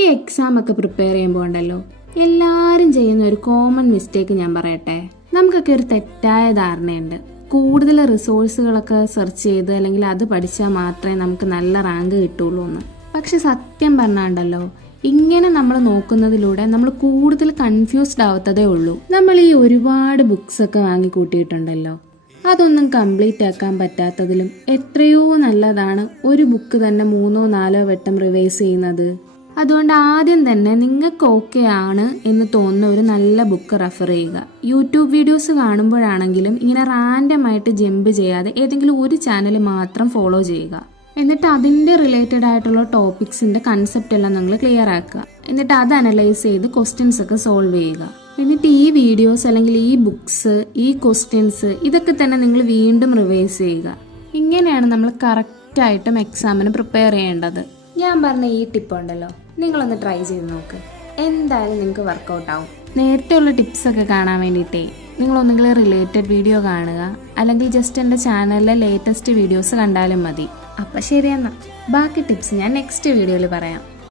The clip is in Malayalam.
ഈ എക്സാം ഒക്കെ പ്രിപ്പയർ ചെയ്യുമ്പോൾ ഉണ്ടല്ലോ, എല്ലാവരും ചെയ്യുന്ന ഒരു കോമൺ മിസ്റ്റേക്ക് ഞാൻ പറയട്ടെ. നമുക്കൊക്കെ ഒരു തെറ്റായ ധാരണയുണ്ട്, കൂടുതൽ റിസോഴ്സുകളൊക്കെ സെർച്ച് ചെയ്ത് അല്ലെങ്കിൽ അത് പഠിച്ചാൽ മാത്രമേ നമുക്ക് നല്ല റാങ്ക് കിട്ടുള്ളൂ എന്ന്. പക്ഷെ സത്യം പറഞ്ഞാണ്ടല്ലോ, ഇങ്ങനെ നമ്മൾ നോക്കുന്നതിലൂടെ നമ്മൾ കൂടുതൽ കൺഫ്യൂസ്ഡ് ആവത്തതേ ഉള്ളൂ. നമ്മൾ ഈ ഒരുപാട് ബുക്സ് ഒക്കെ വാങ്ങി കൂട്ടിയിട്ടുണ്ടല്ലോ, അതൊന്നും കംപ്ലീറ്റ് ആക്കാൻ പറ്റാത്തതിലും എത്രയോ നല്ലതാണ് ഒരു ബുക്ക് തന്നെ 3-4 വട്ടം റിവൈസ് ചെയ്യുന്നത്. അതുകൊണ്ട് ആദ്യം തന്നെ നിങ്ങൾക്ക് ഓക്കെ ആണ് എന്ന് തോന്നുന്ന ഒരു നല്ല ബുക്ക് റെഫർ ചെയ്യുക. യൂട്യൂബ് വീഡിയോസ് കാണുമ്പോഴാണെങ്കിലും ഇങ്ങനെ റാൻഡമായിട്ട് ജമ്പ് ചെയ്യാതെ ഏതെങ്കിലും ഒരു ചാനൽ മാത്രം ഫോളോ ചെയ്യുക. എന്നിട്ട് അതിൻ്റെ റിലേറ്റഡ് ആയിട്ടുള്ള ടോപ്പിക്സിൻ്റെ കൺസെപ്റ്റ് എല്ലാം നിങ്ങൾ ക്ലിയർ ആക്കുക. എന്നിട്ട് അത് അനലൈസ് ചെയ്ത് ക്വസ്റ്റ്യൻസ് ഒക്കെ സോൾവ് ചെയ്യുക. എന്നിട്ട് ഈ വീഡിയോസ് അല്ലെങ്കിൽ ഈ ബുക്സ്, ഈ ക്വസ്റ്റ്യൻസ് ഇതൊക്കെ തന്നെ നിങ്ങൾ വീണ്ടും റിവൈസ് ചെയ്യുക. ഇങ്ങനെയാണ് നമ്മൾ കറക്റ്റായിട്ടും എക്സാമിന് പ്രിപ്പയർ ചെയ്യേണ്ടത്. ഞാൻ പറഞ്ഞ ഈ ടിപ്പ് ഉണ്ടല്ലോ, നിങ്ങളൊന്ന് ട്രൈ ചെയ്ത് നോക്ക്. എന്തായാലും നിങ്ങൾക്ക് വർക്കൗട്ട് ആവും. നേരത്തെ ഉള്ള ടിപ്സൊക്കെ കാണാൻ വേണ്ടിയിട്ടേ നിങ്ങളൊന്നെങ്കിൽ റിലേറ്റഡ് വീഡിയോ കാണുക, അല്ലെങ്കിൽ ജസ്റ്റ് എൻ്റെ ചാനലിലെ ലേറ്റസ്റ്റ് വീഡിയോസ് കണ്ടാലും മതി. അപ്പം ശരിയെന്നാ, ബാക്കി ടിപ്സ് ഞാൻ നെക്സ്റ്റ് വീഡിയോയിൽ പറയാം.